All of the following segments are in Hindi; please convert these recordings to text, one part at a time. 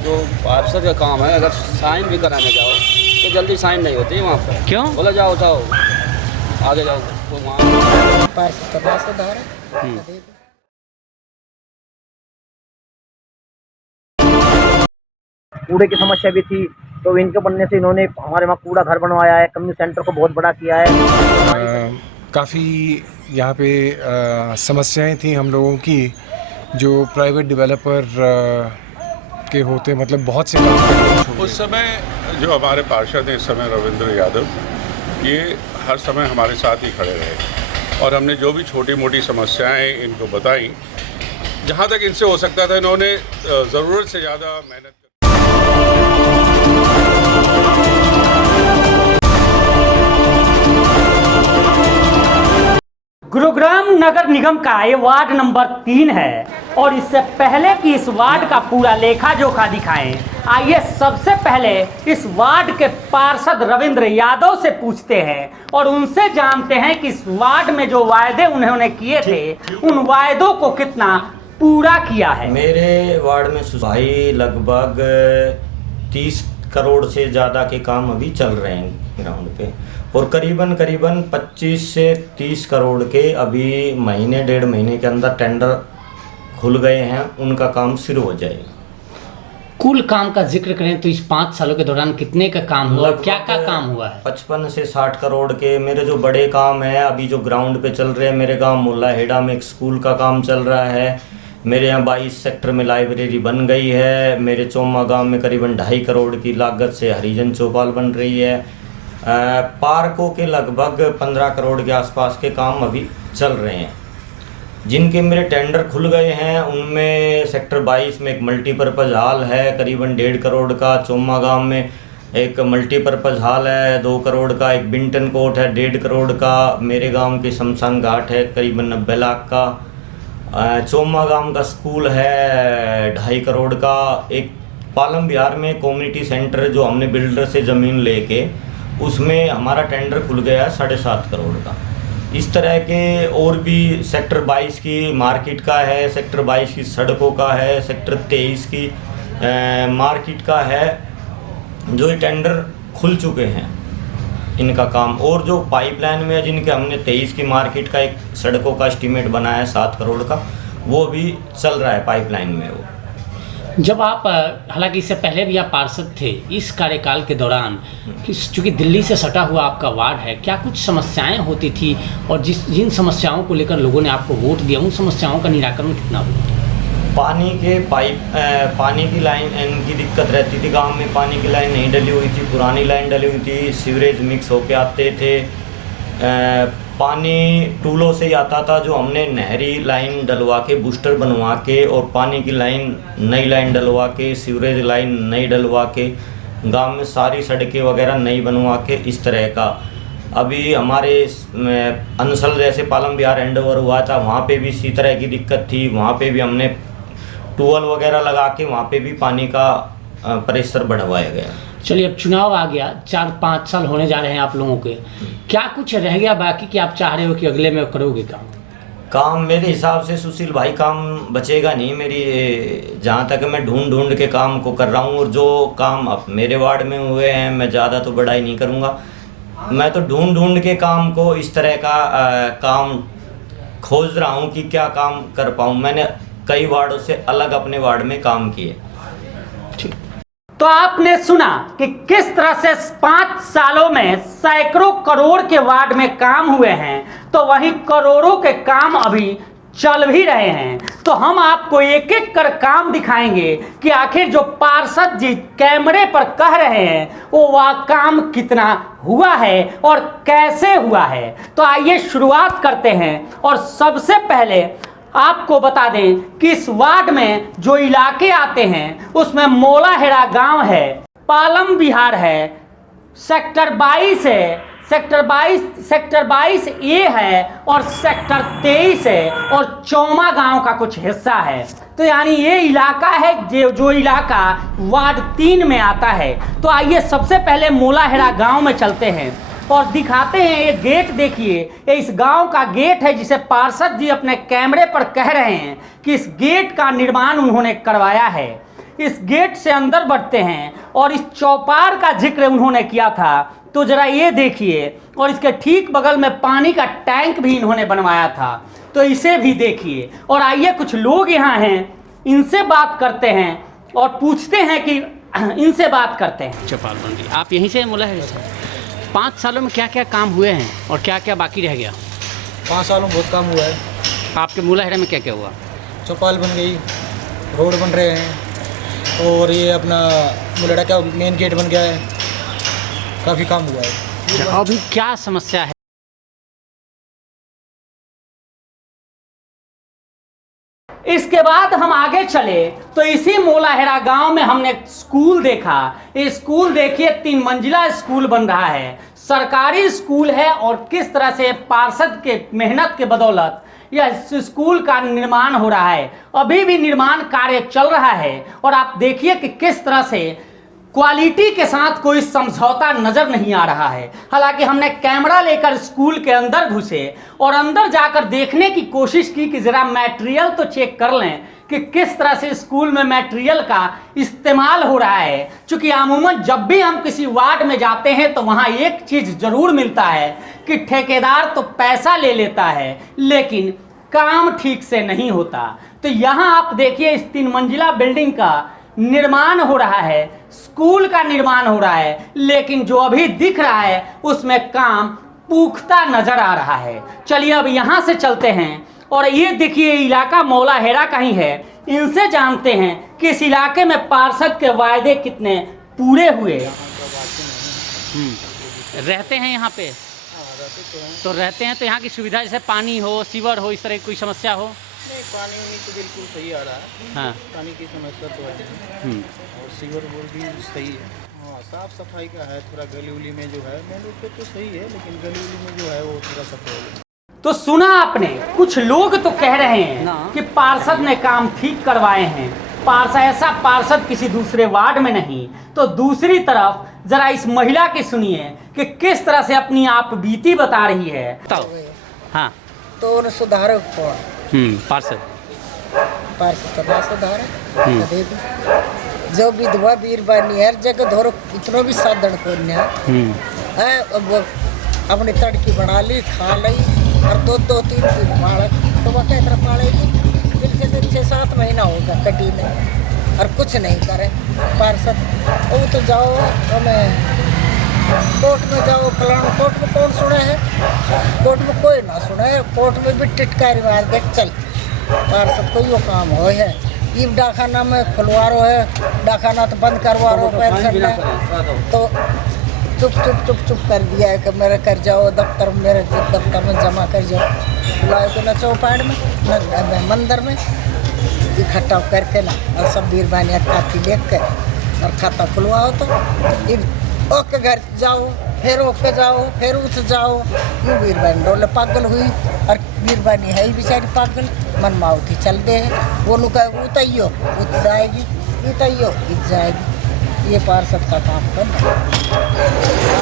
जो पार्षद का काम है, अगर साइन भी कराने जाओ तो जल्दी साइन नहीं होती वहाँ पर। क्यों? बोला जाओ आगे जाओ तो वहाँ पार्षद आ रहा है। कूड़े की समस्या भी थी, तो इनके बनने से इन्होंने हमारे वहाँ कूड़ा घर बनवाया है, कम्युनिटी सेंटर को बहुत बड़ा किया है। काफ़ी यहाँ पे समस्याएं थी हम लोगों की, जो प्राइवेट डेवलपर के होते मतलब बहुत से काम। उस समय जो हमारे पार्षद हैं इस समय रविंद्र यादव, ये हर समय हमारे साथ ही खड़े रहे और हमने जो भी छोटी मोटी समस्याएं इनको बताई, जहाँ तक इनसे हो सकता था इन्होंने ज़रूरत से ज़्यादा मेहनत। गुरुग्राम नगर निगम का ये वार्ड नंबर 3 है और इससे पहले कि इस वार्ड का पूरा लेखा जोखा दिखाएं, आइए सबसे पहले इस वार्ड के पार्षद रविंद्र यादव से पूछते हैं और उनसे जानते हैं कि इस वार्ड में जो वायदे उन्होंने किए थे उन वायदों को कितना पूरा किया है। मेरे वार्ड में भाई लगभग 30 करोड़ से ज़्यादा के काम अभी चल रहे हैं ग्राउंड पे, और करीबन 25 से 30 करोड़ के अभी महीने 1.5 महीने के अंदर टेंडर खुल गए हैं, उनका काम शुरू हो जाएगा। कुल काम का जिक्र करें तो इस 5 सालों के दौरान कितने का काम हुआ, क्या काम हुआ है? 55 से 60 करोड़ के मेरे जो बड़े काम है अभी जो ग्राउंड पे चल रहे हैं। मेरे गांव मुल्ला हेड़ा में एक स्कूल का काम चल रहा है, मेरे यहाँ 22 सेक्टर में लाइब्रेरी बन गई है, मेरे चौमा गांव में करीबन 2.5 करोड़ की लागत से हरिजन चौपाल बन रही है, पार्कों के लगभग 15 करोड़ के आसपास के काम अभी चल रहे हैं। जिनके मेरे टेंडर खुल गए हैं उनमें सेक्टर 22 में एक मल्टीपर्पज़ हॉल है करीबन 1.5 करोड़ का, चौमा गांव में एक मल्टीपर्पज़ हॉल है 2 करोड़ का, एक बिंटन कोर्ट है 1.5 करोड़ का, मेरे गांव के शमशान घाट है करीबन 90 लाख का, चौमा गांव का स्कूल है 2.5 करोड़ का, एक पालम बिहार में कम्युनिटी सेंटर जो हमने बिल्डर से ज़मीन लेके उसमें हमारा टेंडर खुल गया है 7.5 करोड़ का। इस तरह के और भी सेक्टर 22 की मार्केट का है, सेक्टर 22 की सड़कों का है, सेक्टर 23 की मार्केट का है, जो ये टेंडर खुल चुके हैं इनका काम। और जो पाइपलाइन में जिनके हमने 23 की मार्केट का एक सड़कों का एस्टीमेट बनाया है 7 करोड़ का, वो भी चल रहा है पाइपलाइन में। वो जब आप हालांकि इससे पहले भी आप पार्षद थे, इस कार्यकाल के दौरान चूँकि दिल्ली से सटा हुआ आपका वार्ड है, क्या कुछ समस्याएं होती थी और जिन समस्याओं को लेकर लोगों ने आपको वोट दिया उन समस्याओं का निराकरण कितना हुआ? पानी की लाइन इनकी दिक्कत रहती थी, गांव में पानी की लाइन नहीं डली हुई थी, पुरानी लाइन डली हुई थी, सीवरेज मिक्स होके आते थे, पानी टूलों से ही आता था, जो हमने नहरी लाइन डलवा के बूस्टर बनवा के और पानी की लाइन नई लाइन डलवा के, सीवरेज लाइन नई डलवा के, गांव में सारी सड़कें वगैरह नई बनवा के, इस तरह का। अभी हमारे अंसल जैसे पालम बिहार हैंडओवर हुआ था, वहाँ पे भी इसी तरह की दिक्कत थी, वहाँ पे भी हमने ट्यूबवेल वगैरह लगा के वहाँ पे भी पानी का प्रेशर बढ़वाया गया। चलिए, अब चुनाव आ गया, 4-5 साल होने जा रहे हैं आप लोगों के, क्या कुछ रह गया बाकी कि आप चाह रहे हो कि अगले में करोगे काम? मेरे हिसाब से सुशील भाई काम बचेगा नहीं। मेरी जहाँ तक मैं ढूंढ के काम को कर रहा हूँ, और जो काम अब मेरे वार्ड में हुए हैं मैं ज़्यादा तो बड़ाई नहीं करूँगा, मैं तो ढूंढ के काम को इस तरह का काम खोज रहा हूँ कि क्या काम कर पाऊँ। मैंने कई वार्डों से अलग अपने वार्ड में काम किए। तो आपने सुना कि किस तरह से 5 सालों में सैकड़ों करोड़ के वार्ड में काम हुए हैं, तो वहीं करोड़ों के काम अभी चल भी रहे हैं। तो हम आपको एक एक कर काम दिखाएंगे कि आखिर जो पार्षद जी कैमरे पर कह रहे हैं वो वह काम कितना हुआ है और कैसे हुआ है। तो आइए शुरुआत करते हैं और सबसे पहले आपको बता दें कि इस वार्ड में जो इलाके आते हैं उसमें मोला हेड़ा गांव है, पालम बिहार है, सेक्टर 22 है, सेक्टर 22 ए है और सेक्टर 23 है और चौमा गांव का कुछ हिस्सा है। तो यानी ये इलाका है जो इलाका वार्ड 3 में आता है। तो आइए सबसे पहले मोला हेड़ा गांव में चलते हैं और दिखाते हैं। ये गेट देखिए, ये इस गांव का गेट है जिसे पार्षद जी अपने कैमरे पर कह रहे हैं कि इस गेट का निर्माण उन्होंने करवाया है। इस गेट से अंदर बढ़ते हैं और इस चौपार का जिक्र उन्होंने किया था, तो जरा ये देखिए। और इसके ठीक बगल में पानी का टैंक भी इन्होंने बनवाया था, तो इसे भी देखिए। और आइए कुछ लोग यहाँ हैं, इनसे बात करते हैं और पूछते हैं कि इनसे बात करते हैं। चौपाल बन रही, आप यहीं से मुलाहिर से 5 सालों में क्या क्या काम हुए हैं और क्या क्या बाकी रह गया? 5 सालों में बहुत काम हुआ है। आपके मुलाहिरा में क्या क्या हुआ? चौपाल बन गई, रोड बन रहे हैं और ये अपना मुलेड़ा का मेन गेट बन गया है। काफ़ी काम हुआ है। अभी क्या समस्या है? इसके बाद हम आगे चले तो इसी मोलाहेरा गांव में हमने स्कूल देखा। ये स्कूल देखिए 3 मंजिला स्कूल बन रहा है, सरकारी स्कूल है। और किस तरह से पार्षद के मेहनत के बदौलत यह स्कूल का निर्माण हो रहा है। अभी भी निर्माण कार्य चल रहा है और आप देखिए कि किस तरह से क्वालिटी के साथ कोई समझौता नजर नहीं आ रहा है। हालांकि हमने कैमरा लेकर स्कूल के अंदर घुसे और अंदर जाकर देखने की कोशिश की कि जरा मटेरियल तो चेक कर लें कि किस तरह से स्कूल में मटेरियल का इस्तेमाल हो रहा है। क्योंकि अमूमन जब भी हम किसी वार्ड में जाते हैं तो वहाँ एक चीज़ जरूर मिलता है कि ठेकेदार तो पैसा ले लेता है लेकिन काम ठीक से नहीं होता। तो यहाँ आप देखिए इस 3 मंजिला बिल्डिंग का निर्माण हो रहा है, स्कूल का निर्माण हो रहा है, लेकिन जो अभी दिख रहा है उसमें काम पुख्ता नजर आ रहा है। चलिए अब यहाँ से चलते हैं और ये देखिए इलाका मौलाहेरा का ही है। इनसे जानते हैं कि इस इलाके में पार्षद के वायदे कितने पूरे हुए। रहते हैं यहाँ पे? तो रहते हैं तो यहाँ की सुविधा जैसे पानी हो, सीवर हो, इस तरह की कोई समस्या हो? नहीं, पानी तो बिल्कुल सही आ रहा है। हाँ, पानी की समस्या तो है और सीवर भी सही है। हाँ, साफ सफाई का है, थोड़ा गली उली में जो है मेन रोड पे तो सही है, लेकिन गली उली में जो है वो थोड़ा सा प्रॉब्लम। तो सुना आपने, कुछ लोग तो कह रहे हैं कि पार्षद ने काम ठीक करवाए हैं। ऐसा पार्षद किसी दूसरे वार्ड में नहीं। तो दूसरी तरफ जरा इस महिला की सुनिए कि किस तरह से अपनी आप बीती बता रही है। तो हाँ, तो उन्हें सुधारो कौन? पार्षद तो ना सुधारे कभी भी। जो विधवा वीर बानी हर जगह धोरो, इतना भी साधन को नहीं है। अब अपनी तड़की बना ली, खा ली और 2-3 बालक तो वह क्या तरह पालेगी। फिर से 6-7 महीना होगा कटी में और कुछ नहीं करे पार्षद। वो तो जाओ हमें कोर्ट में जाओ, फलाना कोर्ट में कौन सुने है? कोर्ट में कोई ना सुने। कोर्ट में भी टिटकारी मार के चल पार्षद को यो काम हो है। ये डाखाना में खुलवारो है, डाखाना तो बंद करवा रो पेंशन में, तो चुप कर दिया है कि मेरे कर जाओ दफ्तर, मेरे दफ्तर में जमा कर जाओ। बुलाए तो न चौपाड़ में न मंदिर में इकट्ठा करके ना, और सब बीरबानी कापी देख कर और खाता खुलवाओ। तो ओके घर जाओ, फिर ओके जाओ, फिर उठ जाओ। यूँ बीरबानी डोले पागल हुई और बीरबानी है ही बेचारी पागल, मन माउती चल दे है। वो लोग उतइयो उठ जाएगी, उतइयो उठ जाएगी। ये पार्षद का काम करना।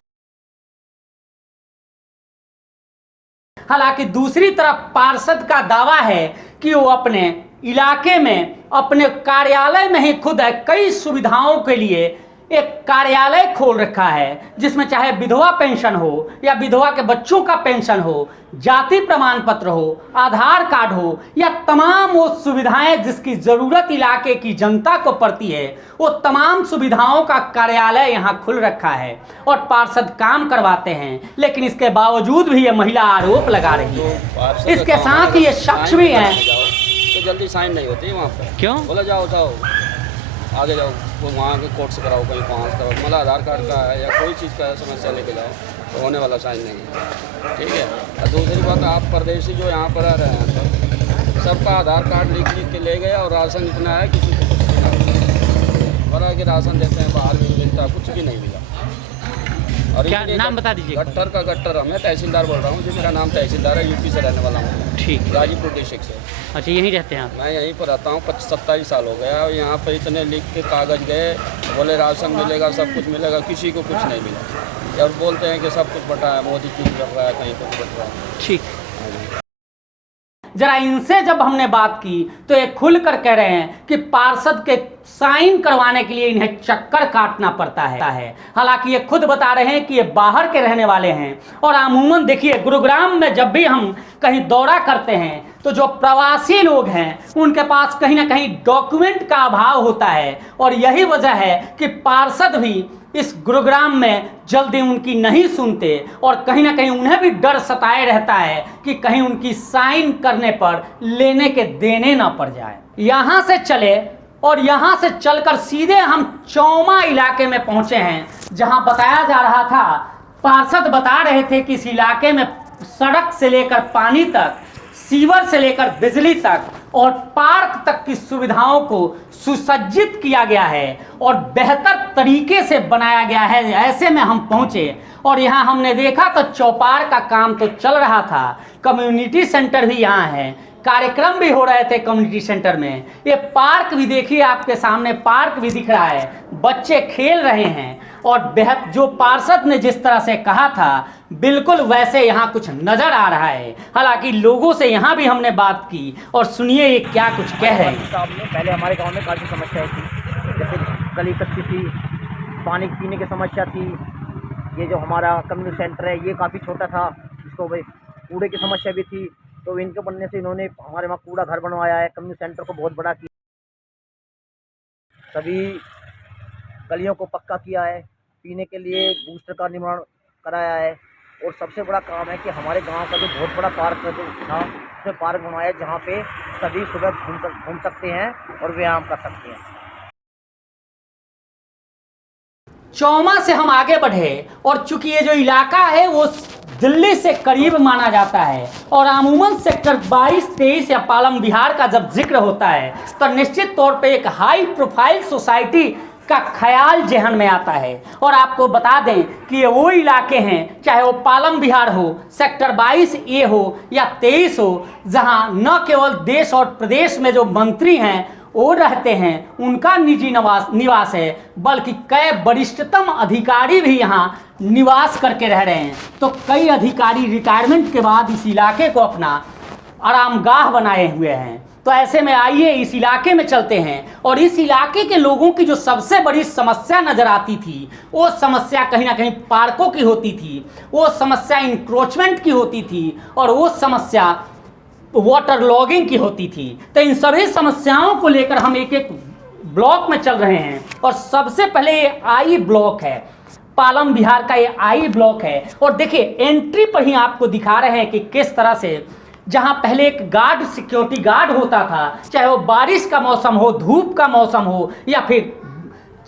हालांकि दूसरी तरफ पार्षद का दावा है कि वो अपने इलाके में, अपने कार्यालय में ही खुद है कई सुविधाओं के लिए एक कार्यालय खोल रखा है, जिसमें चाहे विधवा पेंशन हो या विधवा के बच्चों का पेंशन हो, जाति प्रमाण पत्र हो, आधार कार्ड हो या तमाम वो सुविधाएं जिसकी ज़रूरत इलाके की जनता को पड़ती है, वो तमाम सुविधाओं का कार्यालय यहाँ खुल रखा है और पार्षद काम करवाते हैं। लेकिन इसके बावजूद भी ये महिला आरोप लगा रही है। इसके साथ ही ये शख्स भी हैं। तो जल्दी साइन नहीं होती वहाँ पर। क्यों? बोला जाओ आगे जाओ, वो वहाँ के कोर्ट से कराओ, कहीं वहाँ से कराओ। मतलब आधार कार्ड का है या कोई चीज़ का समस्या लेके जाओ तो होने वाला साइन नहीं है। ठीक है। और दूसरी बात, आप परदेशी जो यहाँ पर आ रहे हैं सबका आधार कार्ड लिख के ले गए और राशन इतना है किसी को कुछ नहीं पता कि राशन देते हैं बाहर भी मिलता, कुछ भी नहीं मिला। और क्या नाम बता दीजिए? गट्टर का गट्टर। मैं तहसीलदार बोल रहा हूँ जी, मेरा नाम तहसीलदार है, यूपी से रहने वाला हूँ। ठीक, गाजीपुर डिस्ट्रिक्ट से। अच्छा, यहीं रहते हैं आप? मैं यहीं पर रहता हूँ, 27 साल हो गया। और यहाँ पर इतने लिख के कागज़ गए, बोले राशन मिलेगा, सब कुछ मिलेगा, किसी को कुछ नहीं मिला। और बोलते हैं कि सब कुछ बटा है, मोदी चीज़ कर रहा है, कहीं कुछ बट रहा है। ठीक। जरा इनसे जब हमने बात की तो ये खुलकर कह रहे हैं कि पार्षद के साइन करवाने के लिए इन्हें चक्कर काटना पड़ता है। हालांकि ये खुद बता रहे हैं कि ये बाहर के रहने वाले हैं और अमूमन देखिए गुरुग्राम में जब भी हम कहीं दौरा करते हैं तो जो प्रवासी लोग हैं उनके पास कहीं ना कहीं डॉक्यूमेंट का अभाव होता है और यही वजह है कि पार्षद भी इस गुरुग्राम में जल्दी उनकी नहीं सुनते और कहीं ना कहीं उन्हें भी डर सताए रहता है कि कहीं उनकी साइन करने पर लेने के देने ना पड़ जाए। यहाँ से चले और यहाँ से चलकर सीधे हम चौमा इलाके में पहुँचे हैं, जहाँ बताया जा रहा था, पार्षद बता रहे थे कि इस इलाके में सड़क से लेकर पानी तक, सीवर से लेकर बिजली तक और पार्क तक की सुविधाओं को सुसज्जित किया गया है और बेहतर तरीके से बनाया गया है। ऐसे में हम पहुंचे और यहाँ हमने देखा तो चौपार का काम तो चल रहा था, कम्युनिटी सेंटर भी यहाँ है, कार्यक्रम भी हो रहे थे कम्युनिटी सेंटर में। ये पार्क भी देखिए, आपके सामने पार्क भी दिख रहा है, बच्चे खेल रहे हैं और बेहद जो पार्षद ने जिस तरह से कहा था बिल्कुल वैसे यहाँ कुछ नजर आ रहा है। हालांकि लोगों से यहाँ भी हमने बात की और सुनिए ये क्या कुछ कह रहे हैं। साहब ने पहले हमारे गांव में काफ़ी समस्याएं थी, जैसे गली कच्ची थी, पानी पीने की समस्या थी, ये जो हमारा कम्युनिटी सेंटर है ये काफ़ी छोटा था, इसको कूड़े की समस्या भी थी। तो इनके बनने से इन्होंने हमारे वहाँ कूड़ा घर बनवाया है, कम्युनिटी सेंटर को बहुत बड़ा किया, सभी गलियों को पक्का किया है, पीने के लिए बूस्टर का निर्माण कराया है और सबसे बड़ा काम है कि हमारे गांव का जो बहुत बड़ा पार्क था उसमें पार्क बनवाया है, जहाँ पे सभी सुबह घूम सकते हैं और व्यायाम कर सकते हैं। चौमा से हम आगे बढ़े और चूंकि ये जो इलाका है वो दिल्ली से करीब माना जाता है और अमूमन सेक्टर 22, 23 या पालम बिहार का जब जिक्र होता है तो निश्चित तौर पे एक हाई प्रोफाइल सोसाइटी का ख्याल जहन में आता है। और आपको बता दें कि ये वो इलाके हैं, चाहे वो पालम बिहार हो, सेक्टर 22A हो या 23 हो, जहां न केवल देश और प्रदेश में जो मंत्री हैं वो रहते हैं, उनका निजी निवास है, बल्कि कई वरिष्ठतम अधिकारी भी यहाँ निवास करके रह रहे हैं। तो कई अधिकारी रिटायरमेंट के बाद इस इलाके को अपना आरामगाह बनाए हुए हैं। तो ऐसे में आइए इस इलाके में चलते हैं और इस इलाके के लोगों की जो सबसे बड़ी समस्या नज़र आती थी वो समस्या कहीं ना कहीं पार्कों की होती थी, वो समस्या इंक्रोचमेंट की होती थी और वो समस्या वाटर लॉगिंग की होती थी। तो इन सभी समस्याओं को लेकर हम एक एक ब्लॉक में चल रहे हैं और सबसे पहले ये आई ब्लॉक है, पालम बिहार का ये आई ब्लॉक है। और देखिए एंट्री पर ही आपको दिखा रहे हैं कि किस तरह से, जहां पहले एक गार्ड, सिक्योरिटी गार्ड होता था, चाहे वो बारिश का मौसम हो, धूप का मौसम हो या फिर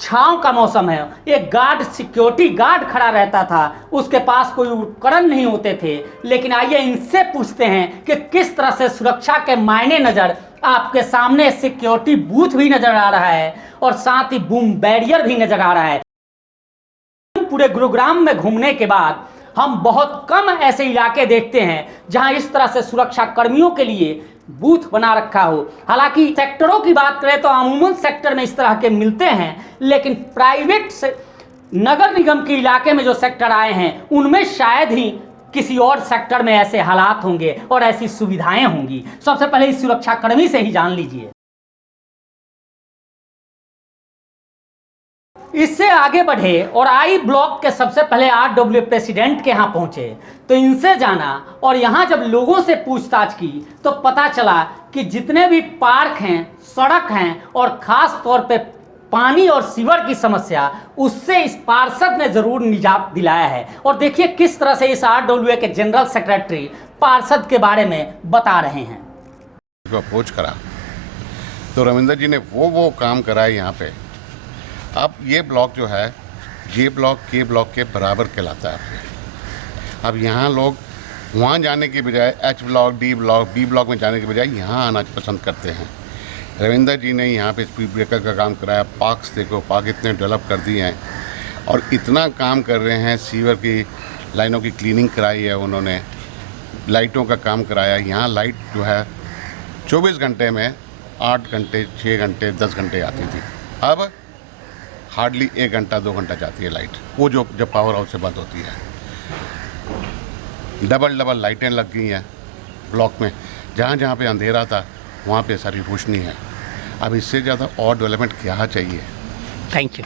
छांव का मौसम है, एक गार्ड, सिक्योरिटी गार्ड खड़ा रहता था, उसके पास कोई उपकरण नहीं होते थे। लेकिन आइए इनसे पूछते हैं कि किस तरह से सुरक्षा के मायने नज़र आपके सामने सिक्योरिटी बूथ भी नज़र आ रहा है और साथ ही बूम बैरियर भी नज़र आ रहा है। पूरे गुरुग्राम में घूमने के बाद हम बहुत कम ऐसे इलाके देखते हैं जहां इस तरह से सुरक्षा कर्मियों के लिए बूथ बना रखा हो। हालांकि सेक्टरों की बात करें तो अमूमन सेक्टर में इस तरह के मिलते हैं, लेकिन प्राइवेट से नगर निगम के इलाके में जो सेक्टर आए हैं उनमें शायद ही किसी और सेक्टर में ऐसे हालात होंगे और ऐसी सुविधाएं होंगी। सबसे पहले इस सुरक्षा कर्मी से ही जान लीजिए। इससे आगे बढ़े और आई ब्लॉक के सबसे पहले RW प्रेसिडेंट के यहाँ पहुँचे तो इनसे जाना और यहाँ जब लोगों से पूछताछ की तो पता चला कि जितने भी पार्क हैं, सड़क हैं और ख़ास तौर पे पानी और सीवर की समस्या, उससे इस पार्षद ने ज़रूर निजात दिलाया है। और देखिए किस तरह से इस RWA के जनरल सेक्रेटरी पार्षद के बारे में बता रहे हैं। अप्रोच करा तो रविंदर जी ने वो काम करा है यहाँ पे। अब ये ब्लॉक जो है, ये ब्लॉक के ब्लॉक के बराबर कहलाता है। अब यहाँ लोग वहाँ जाने के बजाय H block, D block, B block में जाने के बजाय यहाँ आना पसंद करते हैं। रविंदर जी ने यहाँ पे स्पीड ब्रेकर का काम कराया, पार्क्स देखो, पार्क इतने डेवलप कर दिए हैं और इतना काम कर रहे हैं। सीवर की लाइनों की क्लीनिंग कराई है उन्होंने, लाइटों का काम कराया। यहाँ लाइट जो है 24 घंटे में 8 घंटे, 6 घंटे, 10 घंटे आती थी, अब हार्डली 1 घंटा 2 घंटा जाती है लाइट, वो जो जब पावर हाउस से बंद होती है। डबल लाइटें लग गई हैं ब्लॉक में। जहाँ जहाँ पे अंधेरा था वहाँ पे सारी रोशनी है। अब इससे ज़्यादा और डेवलपमेंट क्या चाहिए? Thank you.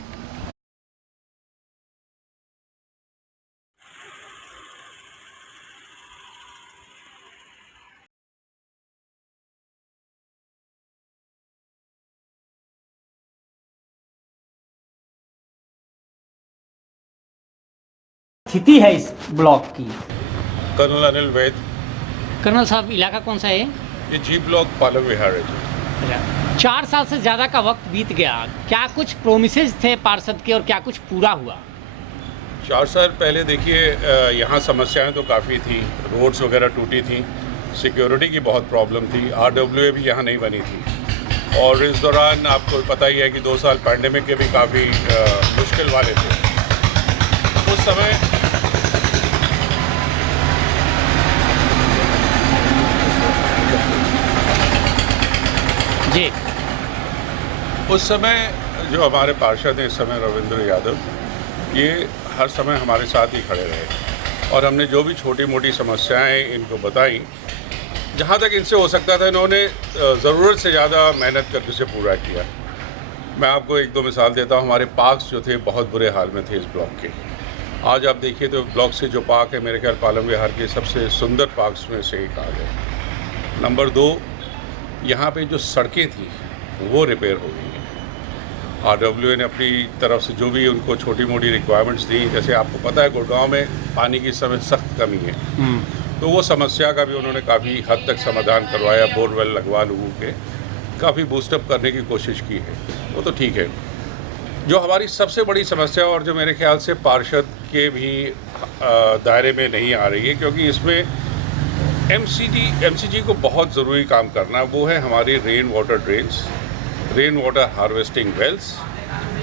स्थिति है इस ब्लॉक की। कर्नल अनिल वैद, कर्नल साहब, इलाका कौन सा है? ये जी ब्लॉक पालम विहार है जी। 4 साल से ज़्यादा का वक्त बीत गया, क्या कुछ प्रोमिसेस थे पार्षद के और क्या कुछ पूरा हुआ? 4 साल पहले देखिए यहाँ समस्याएं तो काफ़ी थी, रोड्स वगैरह टूटी थी, सिक्योरिटी की बहुत प्रॉब्लम थी, RWA भी यहाँ नहीं बनी थी, और इस दौरान आपको पता ही है कि 2 साल पैंडेमिक के भी काफ़ी मुश्किल वाले थे। उस समय जी, उस समय जो हमारे पार्षद हैं इस समय रविंद्र यादव, ये हर समय हमारे साथ ही खड़े रहे और हमने जो भी छोटी मोटी समस्याएं इनको बताई, जहाँ तक इनसे हो सकता था इन्होंने ज़रूरत से ज़्यादा मेहनत करके उसे पूरा किया। मैं आपको 1-2 मिसाल देता हूँ। हमारे पार्क्स जो थे बहुत बुरे हाल में थे इस ब्लॉक के। आज आप देखिए तो ब्लॉक से जो पार्क है, मेरे ख्याल पालम विहार के सबसे सुंदर पार्क्स में से एक आ गए। नंबर 2, यहाँ पे जो सड़कें थी वो रिपेयर हो गई हैं। RWA ने अपनी तरफ से जो भी उनको छोटी मोटी रिक्वायरमेंट्स दी, जैसे आपको पता है गुड़गांव में पानी की समय सख्त कमी है, तो वो समस्या का भी उन्होंने काफ़ी हद तक समाधान करवाया। बोरवेल लगवा लोगों के काफ़ी बूस्टअप करने की कोशिश की है, वो तो ठीक है। जो हमारी सबसे बड़ी समस्या और जो मेरे ख्याल से पार्षद के भी दायरे में नहीं आ रही है, क्योंकि इसमें MCG को बहुत ज़रूरी काम करना, वो है हमारी rain water drains, rain water harvesting wells,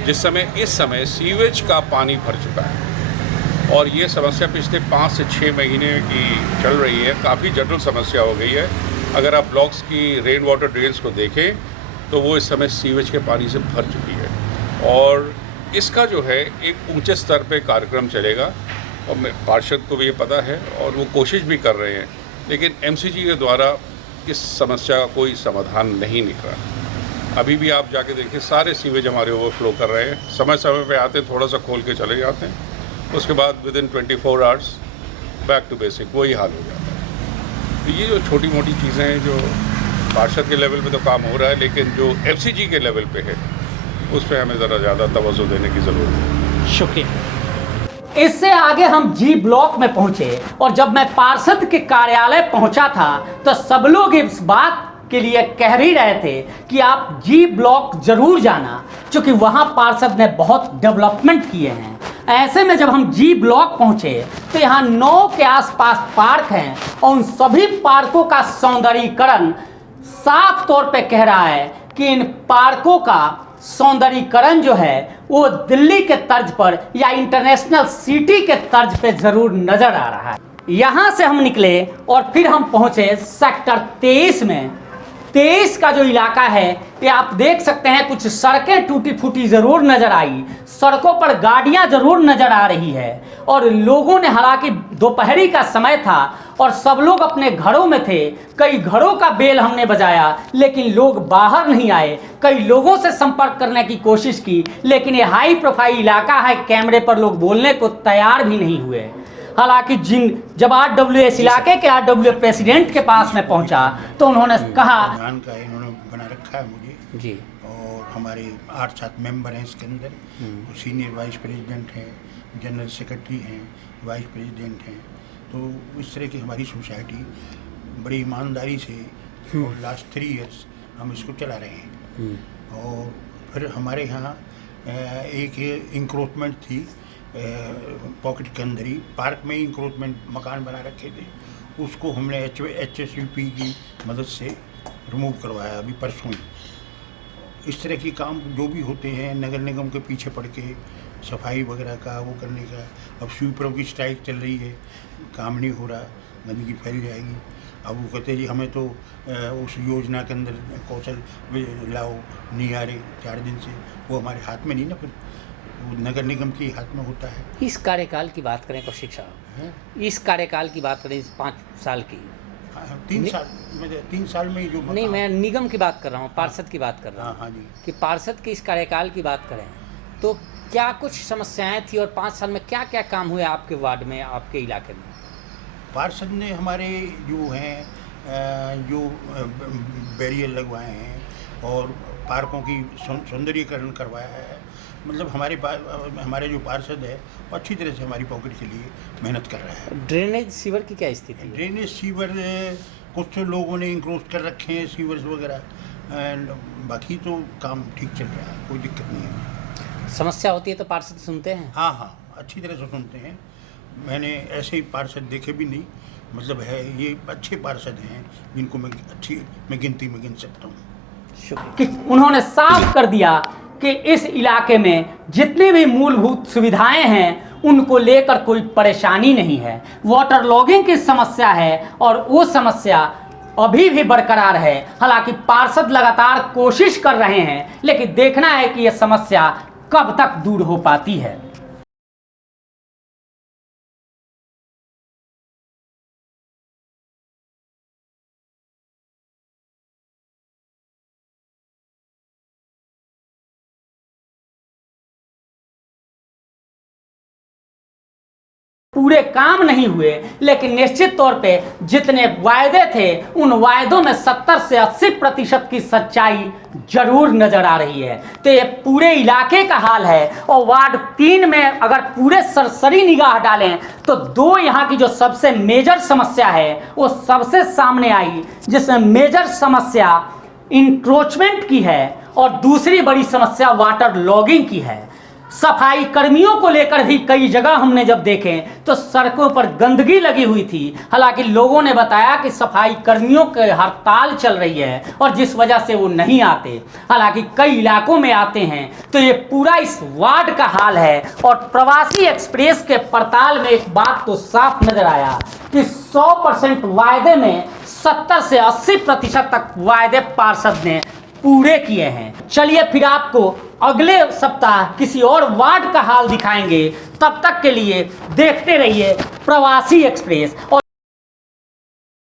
इस समय सीवेज का पानी भर चुका है और ये समस्या पिछले 5 से 6 महीने की चल रही है। काफ़ी जटिल समस्या हो गई है। अगर आप ब्लॉक्स की रेन वाटर ड्रेन्स को देखें तो वो इस समय सीवेज के पानी से भर चुकी है और इसका जो है एक ऊंचे स्तर पे कार्यक्रम चलेगा और पार्षद को भी ये पता है और वो कोशिश भी कर रहे हैं, लेकिन MCG के द्वारा इस समस्या का कोई समाधान नहीं निकला। अभी भी आप जाके देखिए, सारे सीवेज हमारे ओवरफ्लो कर रहे हैं। समय समय पे आते हैं, थोड़ा सा खोल के चले जाते हैं, उसके बाद within 24 hours back to basic वही हाल हो जाता है। तो ये जो छोटी मोटी चीज़ें हैं, जो पार्षद के लेवल पे तो काम हो रहा है, लेकिन जो MCG के लेवल पे है उस पर हमें ज़रा ज़्यादा तवज्जो देने की ज़रूरत है। शुक्रिया। इससे आगे हम जी ब्लॉक में पहुंचे और जब मैं पार्षद के कार्यालय पहुंचा था तो सब लोग इस बात के लिए कह ही रहे थे कि आप जी ब्लॉक जरूर जाना, क्योंकि वहां पार्षद ने बहुत डेवलपमेंट किए हैं। ऐसे में जब हम जी ब्लॉक पहुंचे तो यहाँ 9 के आसपास पार्क हैं और उन सभी पार्कों का सौंदर्यीकरण साफ तौर पे कह रहा है कि इन पार्कों का सौंदर्यीकरण जो है वो दिल्ली के तर्ज पर या इंटरनेशनल सिटी के तर्ज पे जरूर नजर आ रहा है। यहाँ से हम निकले और फिर हम पहुँचे सेक्टर 23 में। 23 का जो इलाका है ये आप देख सकते हैं, कुछ सड़कें टूटी फूटी ज़रूर नज़र आई, सड़कों पर गाड़ियां ज़रूर नज़र आ रही है और लोगों ने, हालांकि दोपहरी का समय था और सब लोग अपने घरों में थे, कई घरों का बेल हमने बजाया लेकिन लोग बाहर नहीं आए। कई लोगों से संपर्क करने की कोशिश की लेकिन ये हाई प्रोफाइल इलाका है, कैमरे पर लोग बोलने को तैयार भी नहीं हुए। हालांकि जब RWA इस इलाके के RWA प्रेसिडेंट के पास में पहुंचा तो उन्होंने कहा, प्रधान का इन्होंने बना रखा है मुझे जी, और हमारे 8-7 मेंबर हैं इसके अंदर, सीनियर वाइस प्रेसिडेंट हैं, जनरल सेक्रेटरी हैं, वाइस प्रेसिडेंट हैं। तो इस तरह की हमारी सोसाइटी बड़ी ईमानदारी से और लास्ट 3 इयर्स हम इसको चला रहे हैं। और फिर हमारे यहाँ एक इंक्रोचमेंट थी पॉकेट के अंदर ही, पार्क में ही इंक्रोचमेंट मकान बना रखे थे, उसको हमने HSUP की मदद से रिमूव करवाया अभी परसों ही। इस तरह के काम जो भी होते हैं नगर निगम के पीछे पड़ के सफाई वगैरह का वो करने का, अब स्वीपरों की स्ट्राइक चल रही है, काम नहीं हो रहा, गंदगी फैल जाएगी। अब वो कहते हैं जी हमें तो उस योजना के अंदर कौशल लाओ, नहीं आ रहे 4 दिन से, वो हमारे हाथ में नहीं ना, फिर नगर निगम के हाथ में होता है। इस कार्यकाल की बात करें कौशिक साहब, इस कार्यकाल की बात करें, इस 5 साल की, तीन साल में ही जो नहीं, मैं निगम की बात कर रहा हूँ, पार्षद की बात कर रहा हूँ। हाँ जी। कि पार्षद के इस कार्यकाल की बात करें तो क्या कुछ समस्याएं थी और 5 साल में क्या क्या काम हुए आपके वार्ड में, आपके इलाके में? पार्षद ने हमारे जो हैं जो बैरियर लगवाए हैं और पार्कों की सौंदर्यीकरण करवाया है। मतलब हमारे जो पार्षद है वो अच्छी तरह से हमारी पॉकेट के लिए मेहनत कर रहा है। ड्रेनेज सीवर की क्या स्थिति है? ड्रेनेज सीवर कुछ तो लोगों ने इंक्रोच कर रखे हैं सीवर्स वगैरह, एंड बाकी तो काम ठीक चल रहा है, कोई दिक्कत नहीं है। समस्या होती है तो पार्षद सुनते हैं? हाँ, अच्छी तरह से सुनते हैं। मैंने ऐसे ही पार्षद देखे भी नहीं, मतलब है ये अच्छे पार्षद हैं जिनको मैं गिनती में गिन सकता हूँ। कि उन्होंने साफ कर दिया कि इस इलाके में जितनी भी मूलभूत सुविधाएं हैं उनको लेकर कोई परेशानी नहीं है। वाटर लॉगिंग की समस्या है और वो समस्या अभी भी बरकरार है। हालांकि पार्षद लगातार कोशिश कर रहे हैं, लेकिन देखना है कि यह समस्या कब तक दूर हो पाती है। पूरे काम नहीं हुए, लेकिन निश्चित तौर पे जितने वायदे थे उन वायदों में 70 से 80% की सच्चाई जरूर नजर आ रही है। तो ये पूरे इलाके का हाल है। और वार्ड 3 में अगर पूरे सरसरी निगाह डालें तो 2 यहाँ की जो सबसे मेजर समस्या है वो सबसे सामने आई, जिसमें मेजर समस्या इंक्रोचमेंट की है और दूसरी बड़ी समस्या वाटर लॉगिंग की है। सफाई कर्मियों को लेकर भी कई जगह हमने जब देखे तो सड़कों पर गंदगी लगी हुई थी। हालांकि लोगों ने बताया कि सफाई कर्मियों की हड़ताल चल रही है और जिस वजह से वो नहीं आते, हालांकि कई इलाकों में आते हैं। तो ये पूरा इस वार्ड का हाल है। और प्रवासी एक्सप्रेस के पड़ताल में एक बात तो साफ नजर आया कि 100% वायदे में 70 से 80% तक वायदे पार्षद ने पूरे किए हैं। चलिए फिर आपको अगले सप्ताह किसी और वार्ड का हाल दिखाएंगे। तब तक के लिए देखते रहिए प्रवासी एक्सप्रेस। और